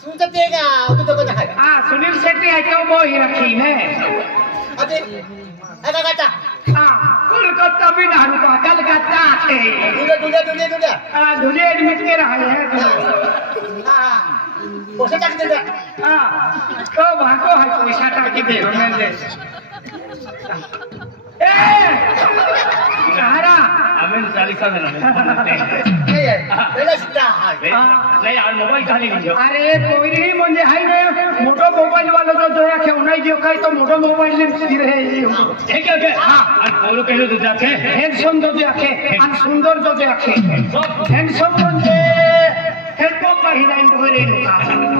सुनते देगा तो तो कहाँ है हाँ सुनील शेट्टी है क्यों वो ही रखी है अरे ऐसा करता हाँ कोलकाता भी ना रुका कलकत्ता है दुनिया हाँ धुले एडमिट के रहा है हाँ पैसा टाक दे हाँ तो वहाँ को है पैसा टाक दे हमें दे कहारा हमें 40 साल में नहीं है पहले सीधा है नहीं यार मोबाइल खाली नहीं अरे कोई नहीं मुझे हाई में मोटो मोबाइल वाला जो है क्यों नहीं जो कहीं तो मोटो मोबाइल ले फिर है ये ठीक है हाँ और बोलो कहलो तो जाके हैंडसम जो जाके और सुंदर जो जाके हैंडसम जो हेडपम्प पर ही लाइन हो रही है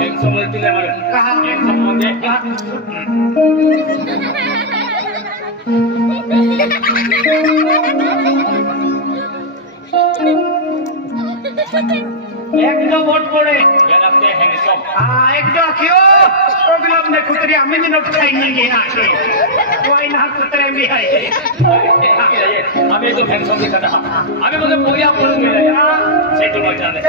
हैंडसम बोलते हैं हमारे कहाँ हैंडसम बोलते एक दो वोट पड़े ये लगते हैं हैंडसम हाँ एक दो क्यों प्रोग्राम में कुतरे हमें भी नोट खाएंगे यहाँ से कोई ना कुतरे भी है हमें तो हैंडसम दिखा था हमें मतलब कोई आप बोल मिला यार सेट मार जाने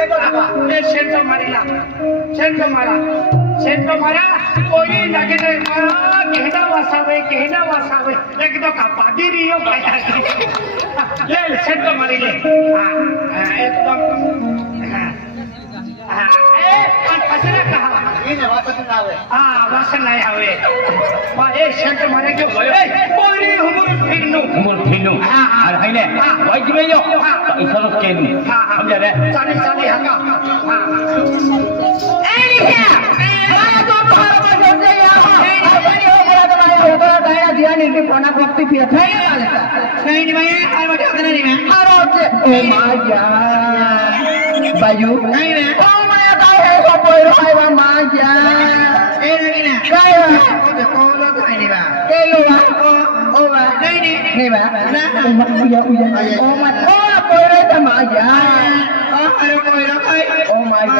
सेंटो मारा कोई लगे नहीं कहना वासावे एकदम कापादी रही हो ले सेंटो मारी ले एकदम पसंद कहा ये वापस ना आवे हाँ वासन नहीं आवे वाह ये सेंटो मारे क्यों कोई हुमुर फिरनु और है ने वाइट में जो इधर के नहीं समझ रहे चाली हंगा हाँ दिया नहीं कोना भक्ति पिया था नहीं भैया और बता नहीं मैं अरे ओ माय गॉड बाजू नहीं मैं ओ माय गॉड है को कोई रोए बा माय गॉड ए नहीं ना काय हो को लो तो नहीं बा के लो ओ बा नहीं बा ना ओ माय ओ कोई रोए तो माय गॉड अरे कोई रोए ओ माय गॉड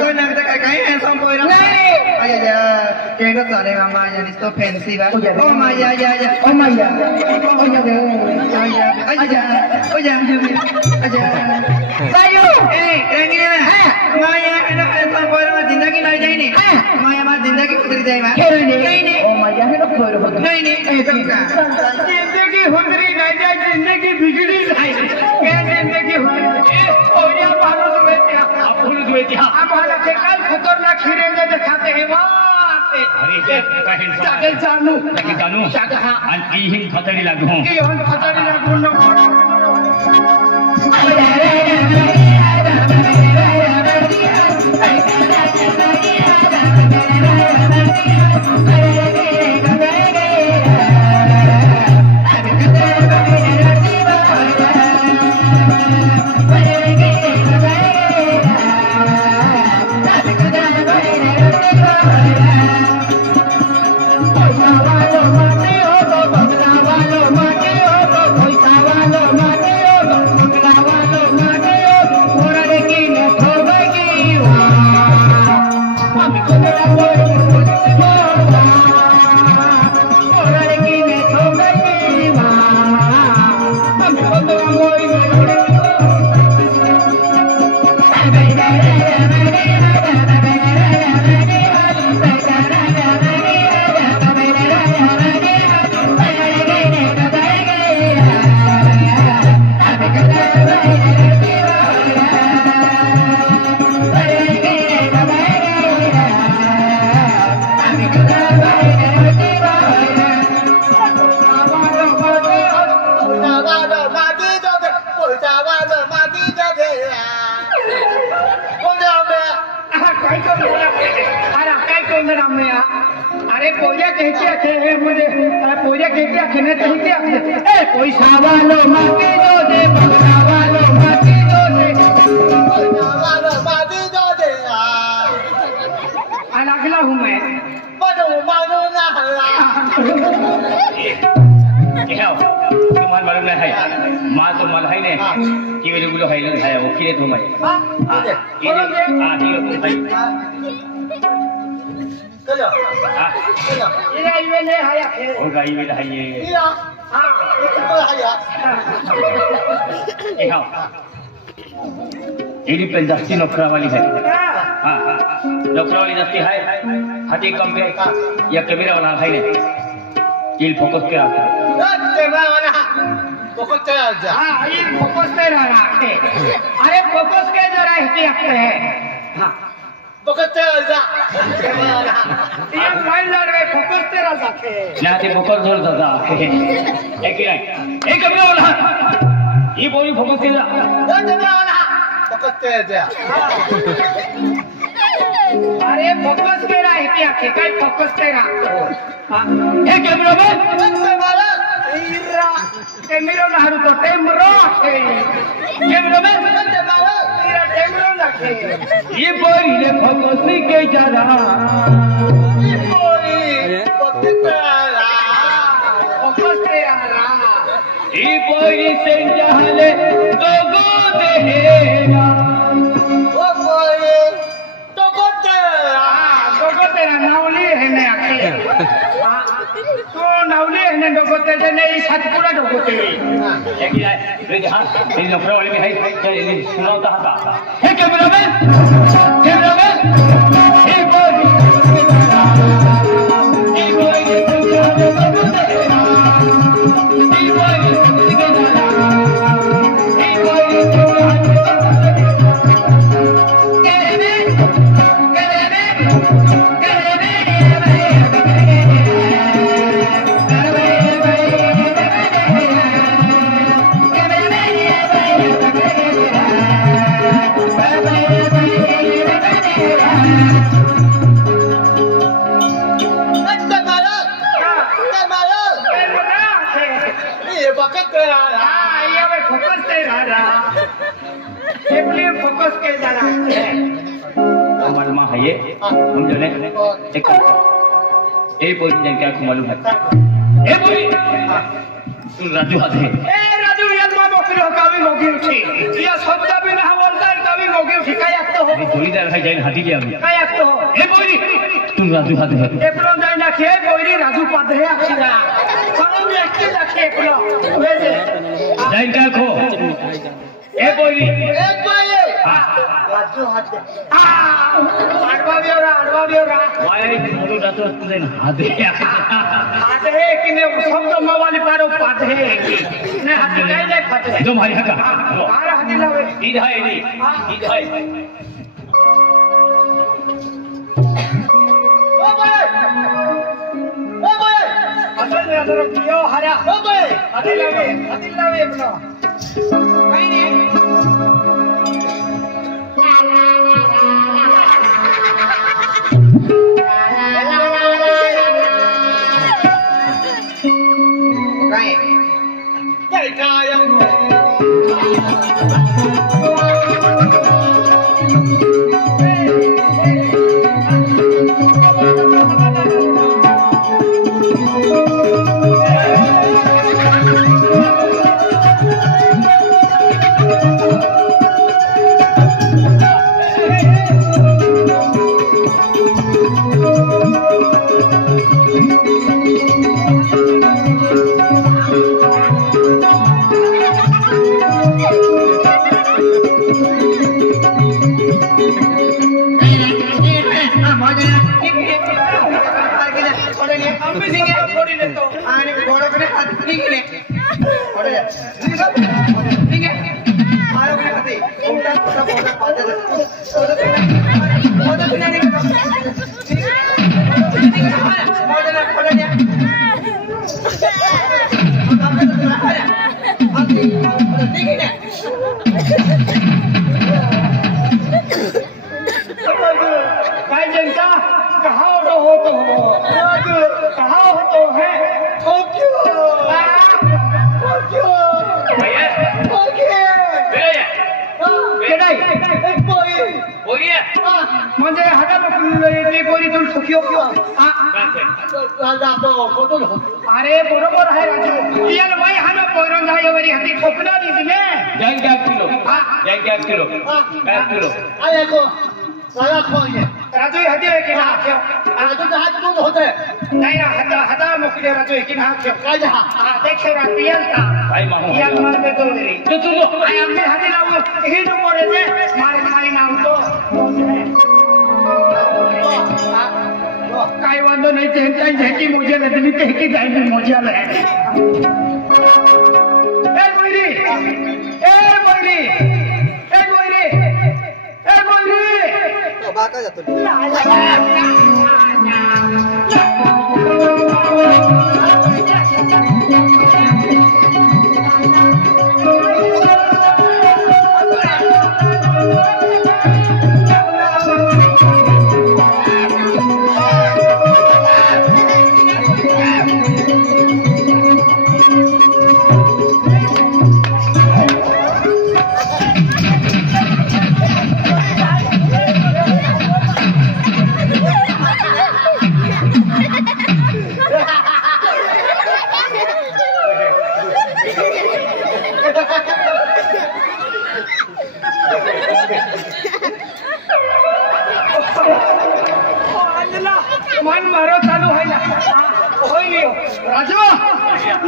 कोई ना तो काय है सब कोई रोए नहीं आया केडो सारे मामा या तो फैंसी बा ओ माया या ओ माया ओ या दे आजा सायो ए रंगीन में है माया ना ऐसा कोई ना जिंदगी नहीं जाए नहीं माया मां जिंदगी उतरी जाए मां नहीं ओ माया है तो कोई नहीं जिंदगी हुंदरी नहीं जाए जिंदगी बिगड़ी जाए क्या जिंदगी हुंदरी ओ या भारत में क्या आप बोलो क्या अब वाला के कल खतरनाक खीरे दिखाते हैं अरे जाके जानू जाके हाँ आणि ही खतरी लागू की हम खतरी लागू न अरे पूजा कहते हैं मुझे पूजा कहते हैं पैसा वालो मांगे दो दे बगला वालो मांगे दो दे अगला हूँ मैं तुम्हारे मालूम नहीं है माँ तो मल है ने कि वे लोग है लोग है वो किरे तुम है हाँ ये लोग तुम है चलो ये ले आया और गाई में है ये हाँ ये हाँ ये भी पंजाबी नौकरा वाली है हाँ डॉक्टर वाली दस्ती है हाथी कम पे या कैमरा वाला है ने ये फोकस क्या कैमरा वाला फोकस चला जा हाँ ये फोकस पे रहा है अरे फोकस के जरा हिते आते हैं हाँ फोकस चला जा कैमरा वाला ये मोबाइल लड़ गए फोकस तेरा जाके ना ते फोकस जोर दादा एक कैमरा वाला ये बोली फोकस के जा कैमरा वाला फोकस चला जा अरे फोकस के रहा हिते आके काय फोकस तेरा हाँ ये कैमरा में कैमरा वाला टेमरो ना हारू तो टेमरो है कैमरा में कैमरा वाला तेरा टेमरो लगे ये बोली ले फोकस के जा रहा ये बोली फोकस चला फोकस तेरा रहा ये बोली से जहाले लोगो देगा वो बोली फोकस चला दोगो तेरा नावली है ने आके तो नावली है ने दोगो तेरे ने इस हाथ पूरा दोगो तेरे एक ही है ये हां ये डॉक्टर वाले में है चल सुनाता था है कैमरा में ये बोली फोकस के जरा हमारे माँ है ये हम जो ने एक ये बोल जन क्या आपको मालूम है ये बोली तू राजू हाथ है ए राजू ये मां बकरी हो कावी होगी उठी ये शब्द भी ना बोलता कावी होगी उठी काय आतो हो ये जोड़ीदार है जैन हाथी के अभी काय आतो हो ये बोली तू राजू हाथ है एप्रो जाय ना खे बोली राजू पादरे आखिरा कोन भी एक्टिव रखे एप्रो वे जे जैन क्या को ये बोली एक बोली हाँ राजू हाथ आडवा बेवरा वाई मोरू राजू जैन हाथ है आधे कि ने शब्द मोबाइल पारो पाधे ने हाथ काय ने फटे जो मारी हका मारा हाथी लावे ईद है नहीं ईद है ओ बोली असल में अदर कियो हरा ओ बोली हाथी लावे अपना काय ने म्हणजे हाडा ते कोणी तुम सुखियो अरे बरोबर आहे राजू यार वय हानो पोरण जाय वरी हाती ठोकना दिसले जैन क्या किलो जैन क्या किलो आया को साला खोइए राजू हाती आहे की ना राजू का हाथ दूध होते नाही ना हाता मोकले राजू आहे की ना काय जा देख रातियल का भाई मामू यार मार पे तो रे तो आय आम्ही हाती लावू ही नो मोरे जे मार खाई नाम तो काही वांधो नाही त्यांच्या झेकी मोजा लागली ते की जायची मोजा लागली ए मोयरी ए मोयरी ए मोयरी ए मोयरी बाका जातो मन मारो चालू है ना होई राजू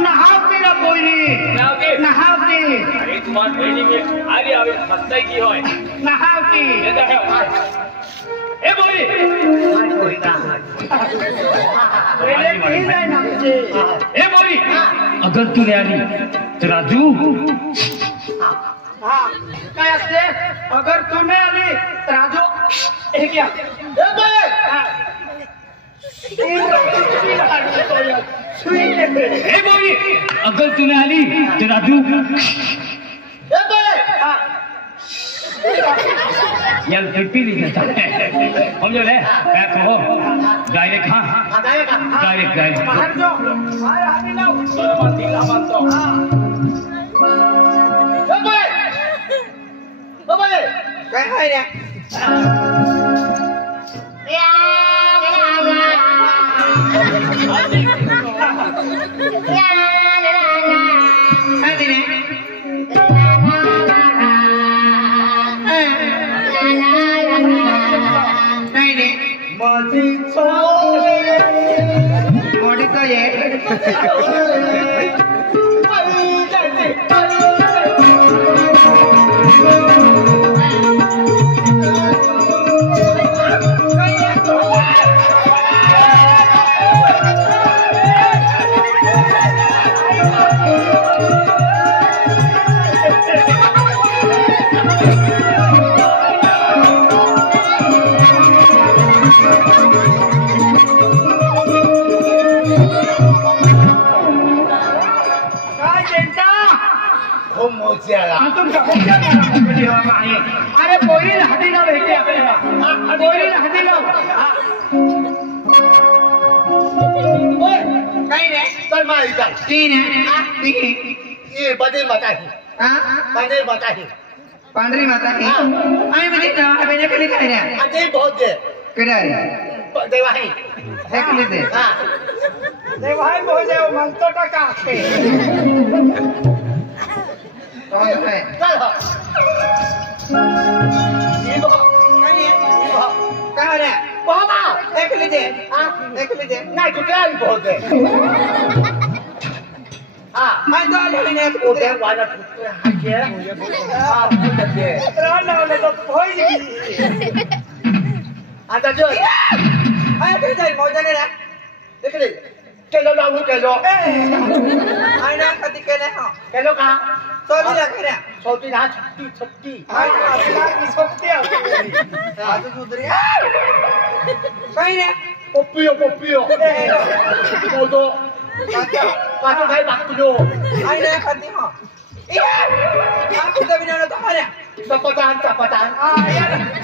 नहावती ना कोई नहावती अरे तुम्हारी बहनी में आगे आगे हंसता की होय नहावती ए बोली ए बोली अगर तू नहीं आली तो राजू काय असते अगर तू नाही आली तर राजू हे क्या ए बोली अगर तू नहीं आली तो राजू यार फिर नहीं जाता हम जो है मैं कहो डायरेक्ट हाँ डायरेक्ट बाहर जो बाहर आने लाओ काय आहे रे काय दिले नाही रे मोडीचं ये अरे पोरीला हाती लाव भेटते आपल्याला पोरीला हाती लाव काही रे चल मारी चल तीन है ये बदल बताही बदल बताही पांढरी माता की आई म्हणजे अभिनय कधी काय रे अजय बहुत दे केडा रे देवाही देखले ते देवाही बहुत दे मनतो टाका चल ये बो काय रे बाबा देखले ते नाही कुठे आली बहुत दे मैं तो अभिनय उद्या वाला पुत्र हाके पुत्र रान लावले तो होई आता जो आई कधी जाईल मौजाने रे देखले केलो लावू केलो आई ना कधी केले हा केलो का सोबी लागल्या सौती ना छत्ती आई आपला की सोबती आज सुधरी काही रे पप्पियो मोदो पातो भाई बाकुलो आई ना कधी हा aku bilang apa ya? Sapatan.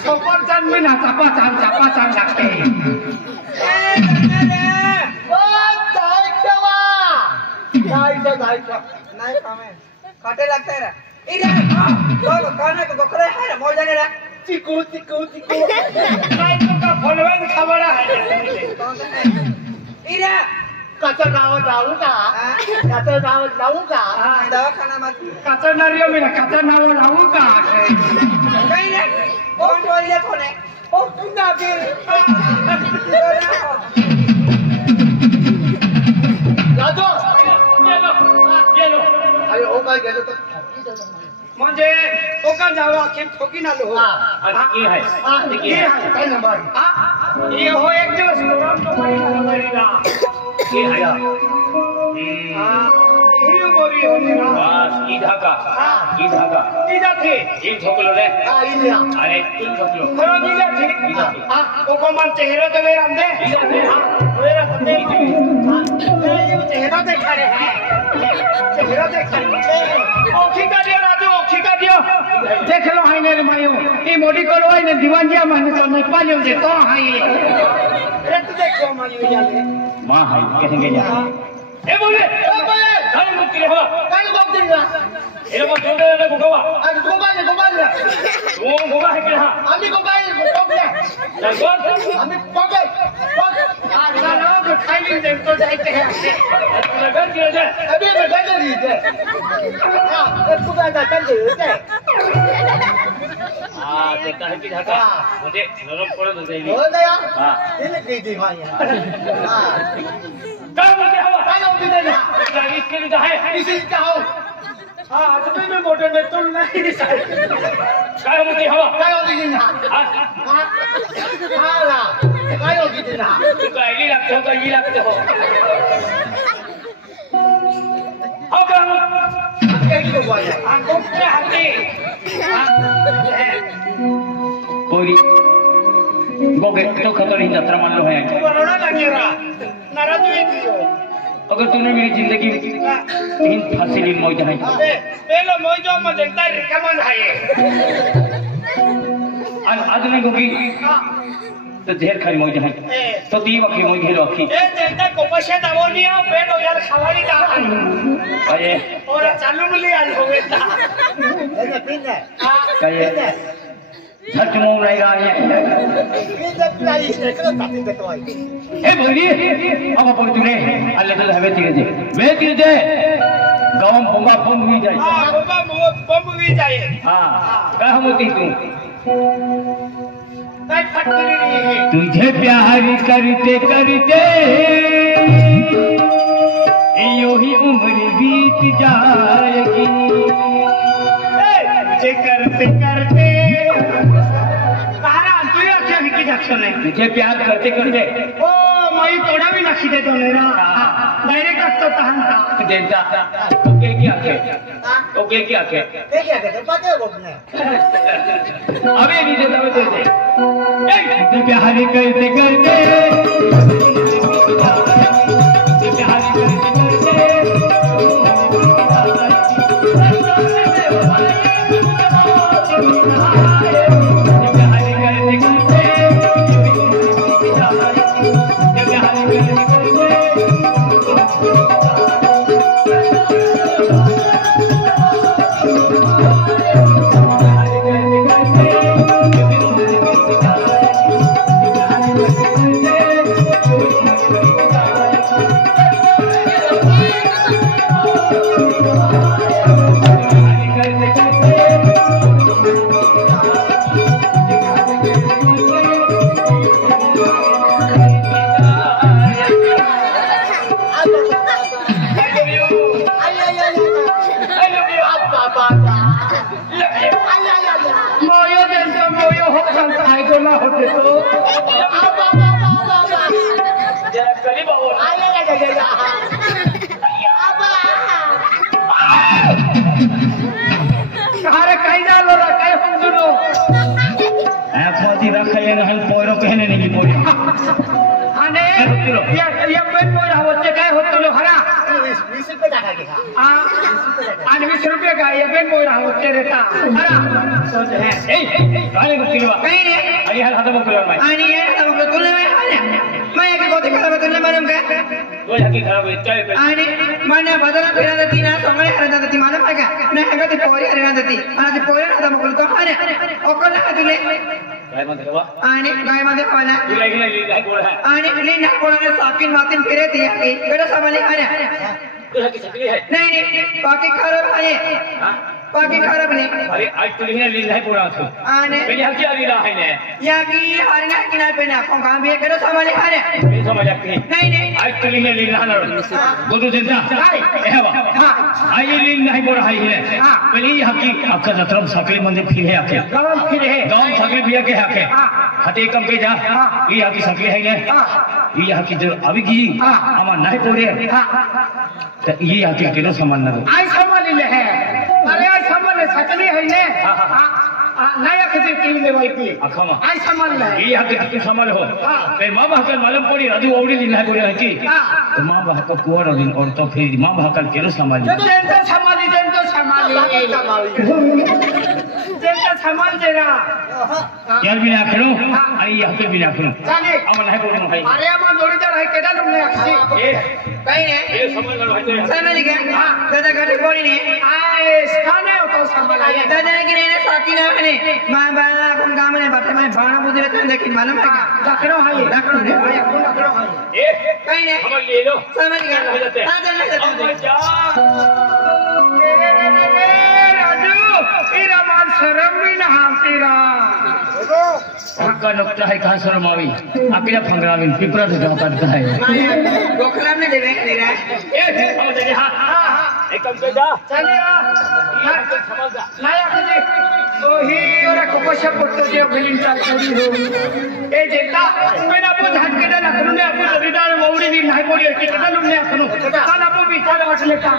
Sapatan mina sapatan laki. नहीं खामे काटे लगता है इधर तो खाने को बकरे है ना मौज जाने रहा चिकू नहीं तो का फलवन खबरा है इधर काचा नाव लावू का दवाखाना मत काचा नारियो मी काचा नाव लावू का काही नाही कोण बोलले कोणे ओ तुंदा के राजो गेलो अरे ओ काय गेलो तर म्हणजे ओका जावा की ठोकी ना लो आणि की आहे काय नंबर ये हो एक दिवस नोराम तो मरीना ये आया ही मोरी होनी ना बस ई धागा इजा थे ये ठोकलो रे इजा अरे तुम ठोकलो खरो इजा थे ओ को मन चेहरा तो ले रंदे इजा थे वेरा संदे ये चेहरा देखा रे है चेहरा देखा ओखी का दियो देख लो हाई ने मायो ई मोडी करो ने दीवानजिया मन तो नहीं पालो दे तो हाई रे तू देखो मायो याले मां हाई कहेंगे जा ए बोले काल मुक्ति हो काल मुक्ति ना ए मो जोड़े ने गोवा अरे गोबा वो गोवा है क्या আমি গোবাই গোবলে लगन আমি পকে আর লোক খাইলি দেন তো যাইতে हैं लगन किया जाए अभी मैं गंदे दी दे हां ये पूरा का गंदे दे हां देखता है कि ढाका मुझे नरम पड़े तो देगी हो गया हां ये की दी भाई हां काम मुझे हवा काय होती देना इसके लिए है इसी का हो हां तो मैं मोटर में तुल नहीं काय मुझे हवा काय होती देना हां हां ना काय होती देना तो ये लगते हो तो ये लगते हो आओ काम क्या की गोबा है आंखों पे हाथी कोई गोगे तो खतरी यात्रा मान लो है कोरोना लगेगा नाराज हुई थी हो अगर तूने मेरी जिंदगी तीन फांसी मौज है पहले मौजों में जनता रिकमेंड है आज नहीं होगी तो ढेर खाली मौज है तो ती वकी मौज है रखी ए जनता को पैसे दबो नहीं आओ पेट हो यार खवारी का अरे और चालू मिली आज हो गया ऐसे पिन है कहे झट मुंह नहीं रहा है पिन जब प्लाई है तो ताती दे तो आई ए बोली अब अपन तूने अल्लाह तो हवे तीर दे वे तीर दे गांव बंगा बम हुई जाए हां बाबा बम भी जाए हां कह होती तू काय फटकरी नहीं है तुझे प्यार करते करते यो ही उम्र बीत जाएगी मुझे करते करते तारा तू या क्या की जक्शन है तुझे प्यार करते करते ओ मई तोड़ा भी नखी दे तो मेरा डायरेक्ट तो तहनता देता ओके क्या के ओके क्या के ये क्या कहते पता है बोलने अबे नहीं देता मैं तुझे तुझे प्यार करते करते होते तो जरा करीब आओ अरे कहीं ना लो रा कहीं हम सुनो ऐसी रख ले हम पोरो कहने नहीं पोरो आने ये पेट पोरा होते काय होते लो हरा 20 रुपये टाका के आणि 20 रुपये का ये पेट पोरा होते रेता हरा तो है ए गाने को किलवा कहीं नहीं अरे हर हाथ में कुलर में आणि ये हम को तुले में मैं एक गोती खराब तुले में का दो हकी खराब है चाय पे आणि माने बदला फिरा देती ना समळे हरा देती माझा काय का नाही अगं ती पोरी हरा देती आणि ती पोरी आता मग तो अरे ओकल तुले काय म्हणते बाबा आणि गाय मध्ये पाला तुला ही काय बोल है आणि लिंडा कोणाने साकीन मातीन फिरती इकडे सामाने अरे तो हकी छतरी है नहीं नहीं बाकी खराब आहे हां बाकी खराब नाही अरे आज तुझे ही लील नहीं पूरा था आणि मेरी हकी आ रहा है ने या की हरना की ना पे ना को काम भी करो सामाने अरे ये समझ आती है नहीं नहीं आज तुझे ही लील ना बोलो जनता है बा हां आई लील नहीं बोल रहा है पहले ही हकी आपका जत्रम सकली मंदिर फिर है आके गम फिर है गांव सकली भी आके आके हते कम के जा ये आकी सकले है ने ये आकी जो अभी की आमा नहीं पोरे तो ये आकी केनो सामान ना आई सामान ले है अरे आई सामान सकले है ने नया किसी टीम में भाई की अखमा आई सामान ले ये आकी कितने सामान हो फिर मां बाकल मालूम पड़ी राजू औड़ी दिन है बोले की तो मां बाकल कुआर दिन और तो फिर मां बाकल केनो सामान जेंटो सामान तेरा यार भी ना खलो आई यहाँ पे भी ना खलो जाने अमन है बोलना भाई अरे अमन जोड़ीदार है केडा तुमने अच्छी ये कहीं ने ये समझ लो भाई समझ गया दादा घटे पड़ी ने आए स्थाने हो तो संभाल आए दादा की ने साथी ना मैंने मां बाला कौन काम ने बाटे मैं बाणा बुझे तो लेकिन मालूम है क्या लखनऊ है लखनऊ ने भाई अपन लखनऊ है ये कहीं ने समझ ले लो समझ गया अमन जा राजू तेरा मान शर्म भी ना हम तेरा आपका नुकता है कहाँ शर्म आवी अकेला फंगराविन पिपरा से जाता रहता है गोखला में देवे तेरा ए समझ ले हाँ एक कम से जा चले आ समझ जा नया किसी ओही और कोकोशा पुट्टो जे फिल्म चल रही हो ए जेता मेरा अपन हट के ना लखनऊ ने अपन जोड़ीदार मौड़ी भी नहीं बोली है कि केडा लुने लखनऊ कल अपन विचार वठ लेता